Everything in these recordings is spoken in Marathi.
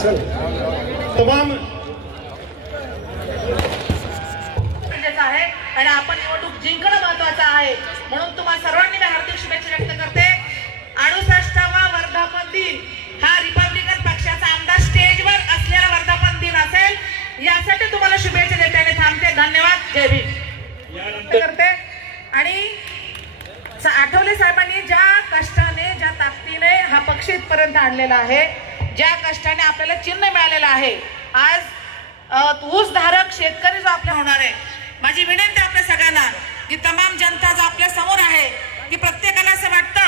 तमाम आहे आणि आपण निवडणूक जिंकणं महत्वाचं आहे म्हणून तुम्हाला सर्वांनी मी हार्दिक शुभेच्छा व्यक्त करते। 68वा वर्धापन दिन हा रिपब्लिकन पक्षाचा आमदार स्टेजवर असलेला वर्धापन दिन असेल, यासाठी तुम्हाला शुभेच्छा देते आणि थांबते। धन्यवाद। जय भीम करते। आणि आठवले साहेबांनी ज्या कष्टाने ज्या ताकदीने हा पक्ष इथपर्यंत आणलेला आहे, ज्या कष्टाने आपल्याला चिन्ह मिळालेलं आहे, आज ऊस धारक शेतकरी जो आपला होणार आहे, माझी विनंती आपल्या सगळ्यांना की तमाम जनता जो आपल्या समोर आहे की प्रत्येकाला असं वाटतं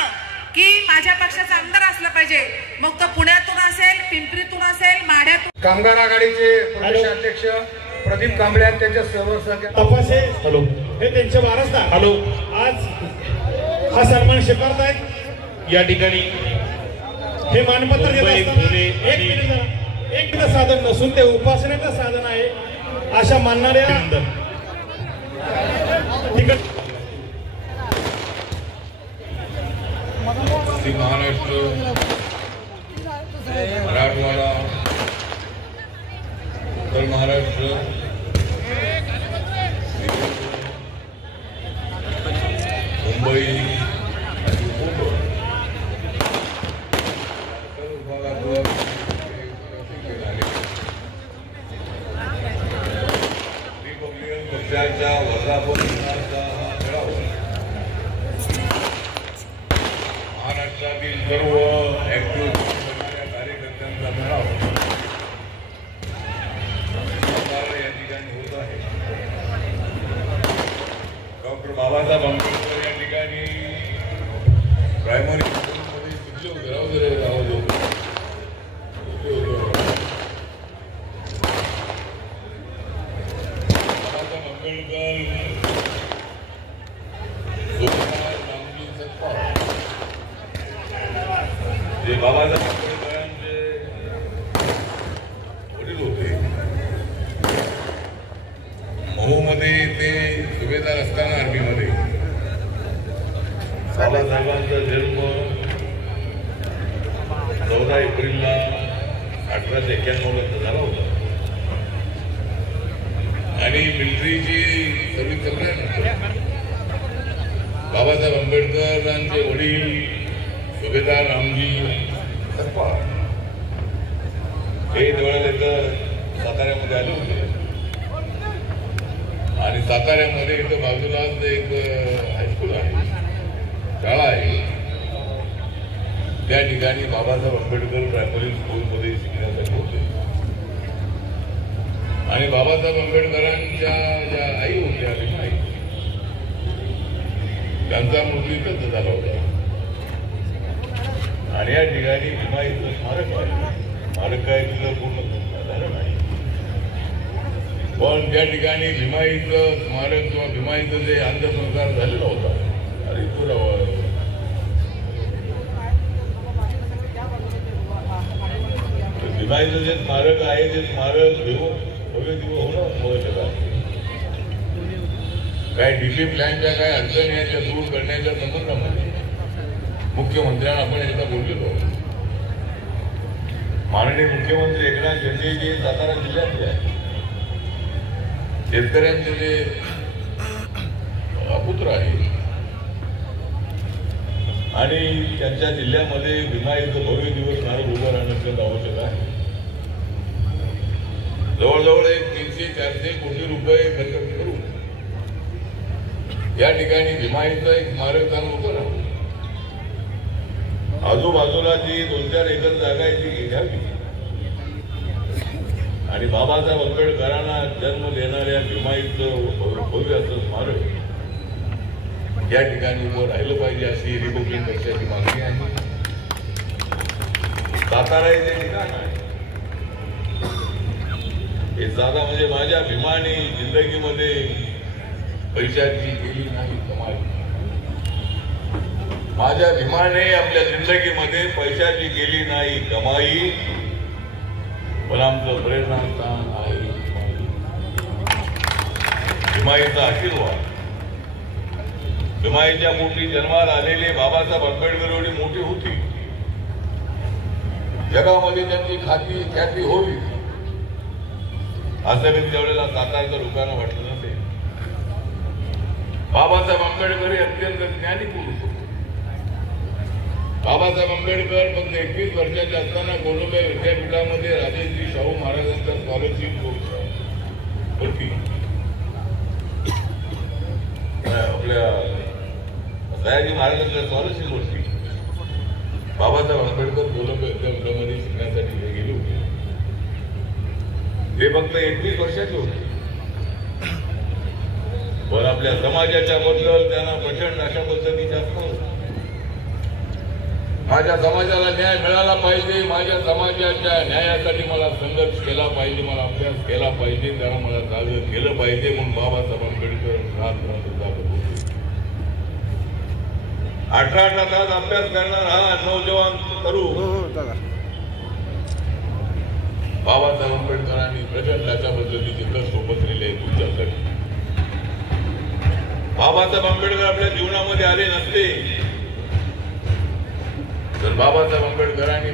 की माझ्या पक्षाचा आमदार असला पाहिजे, मग तो पुण्यातून असेल, पिंपरीतून असेल, माढ्यातून। कामगार आघाडीचे प्रदेश अध्यक्ष प्रदीप कांबळे त्यांच्या सर्व तपासे हॅलो हे त्यांचे वारसदार हॅलो आज हा सन्मान स्वीकारतायत। या ठिकाणी हे मानपत्र देत असताना एक मिनिट साधन नसून ते उपासनेचं साधन आहे अशा मानणाऱ्या महाराष्ट्र मराठवाडा उत्तर महाराष्ट्र मुंबई रिपब्लिकन पक्षाच्या वर्धापन दिनाचा मेळावा महाराष्ट्रातील सर्व ऍक्टिव्ह कार्यकर्त्यांचा मेळावा या ठिकाणी होत आहे। डॉक्टर बाबासाहेब आंबेडकर या ठिकाणी प्रायमरी स्कूलमध्ये शिकले होते। आवाज होतो बाबासाहेब आंबेडकर जे बाबासाहेब आंबेडकरांचे वडील होते, महूमध्ये ते सुभेदार असताना आर्मीमध्ये बाबासाहेबांचा जन्म 14 एप्रिलला 1891 झाला होता आणि मिलिटरीची सर्व्हिस करण्यानंतर बाबासाहेब आंबेडकरांचे वडील सुभेदार रामजी सतपाळ हे त्यावेळेला साताऱ्यामध्ये आले होते आणि साताऱ्यामध्ये इथं बाजूलाच एक हायस्कूल आहे, शाळा आहे, त्या ठिकाणी बाबासाहेब आंबेडकर प्रायमरी स्कूलमध्ये शिकण्यासाठी होते आणि बाबासाहेब आंबेडकरांच्या ज्या आई होत्या आई त्यांचा मृत्यू इथंच झाला होता आणि या ठिकाणी भीमाईचं स्मारक आहे। स्मारक काय तिथं पूर्ण झालं नाही, पण त्या ठिकाणी भीमाईचं स्मारक किंवा भीमाईचं जे अंत्यसंस्कार झालेला होता आणि भीमाईचं जे स्मारक आहे ते स्मारक भव्य दिवस होणं आवश्यक आहे। काय डीपी प्लॅनच्या काय अडचणी आहेत त्या दूर करण्याच्या संबंधामध्ये मुख्यमंत्र्यांना आपण एकदा बोललेलो। माननीय मुख्यमंत्री एकनाथ शिंदे जे सातारा जिल्ह्यातले आहेत, शेतकऱ्यांचे जे पुत्र आहे आणि त्यांच्या जिल्ह्यामध्ये भीमाईचं भव्य दिवस स्मारक उभं राहणं अत्यंत आवश्यक आहे। जवळजवळ 300-400 कोटी रुपये खर्च करून या ठिकाणी भीमाईचं एक स्मारक स्थान उभं राहतं। आजूबाजूला जी 2-4 एकर जागा आहे ती घ्यावी आणि बाबासाहेब आंबेडकरांना जन्म देणाऱ्या भीमाईचं भव्य असं स्मारक या ठिकाणी उभं राहिलं पाहिजे अशी रिपब्लिकन पक्षाची मागणी आहे। सातारा हे जे ठिकाण आहे हे जागा म्हणजे माझ्या भीमाने जिंदगीमध्ये पैशाची केली नाही कमाई, माझ्या भीमाने आपल्या जिंदगीमध्ये पैशाची केली नाही कमाई, पण आमचं प्रेरणास्थान आहे भीमाईचा आशीर्वाद। भीमाईच्या पोटी जन्माला आलेले बाबासाहेब आंबेडकर एवढी मोठी होती जगामध्ये त्यांची ख्याती होईल असं मी त्यावेळेला सातारचं लोकांना वाटलं नसेल. बाबासाहेब आंबेडकर हे अत्यंत ज्ञानी पुरुष होते. बाबासाहेब आंबेडकर फक्त 21 वर्षाचे असताना गोंडोबा विद्यापीठामध्ये राजेश्री शाहू महाराजांचा स्कॉलरशिप होती. आपल्या सयाजी महाराजांच्या स्कॉलरशिप होती. बाबासाहेब आंबेडकर गोंडोबा विद्यापीठामध्ये शिकण्यासाठी गेले होते. ते फक्त 21 वर्षाचे होते. पण आपल्या समाजाच्या बद्दल त्यांना प्रचंड अशा पद्धतीचे असतात. माझ्या समाजाला न्याय मिळाला पाहिजे, माझ्या समाजाच्या न्यायासाठी मला संघर्ष केला पाहिजे, मला अभ्यास केला पाहिजे, त्याला मला जागं केलं पाहिजे म्हणून बाबासाहेब आंबेडकर जागत होते. 18 तास अभ्यास करणार हा नौजवान तरुण बाबासाहेब आंबेडकरांनी प्रचंड अशा पद्धतीचे कष्ट उपसलेले आहे तुमच्यासाठी. बाबासाहेब आंबेडकर आपल्या जीवनामध्ये आले नसते तर बाबासाहेब आंबेडकरांनी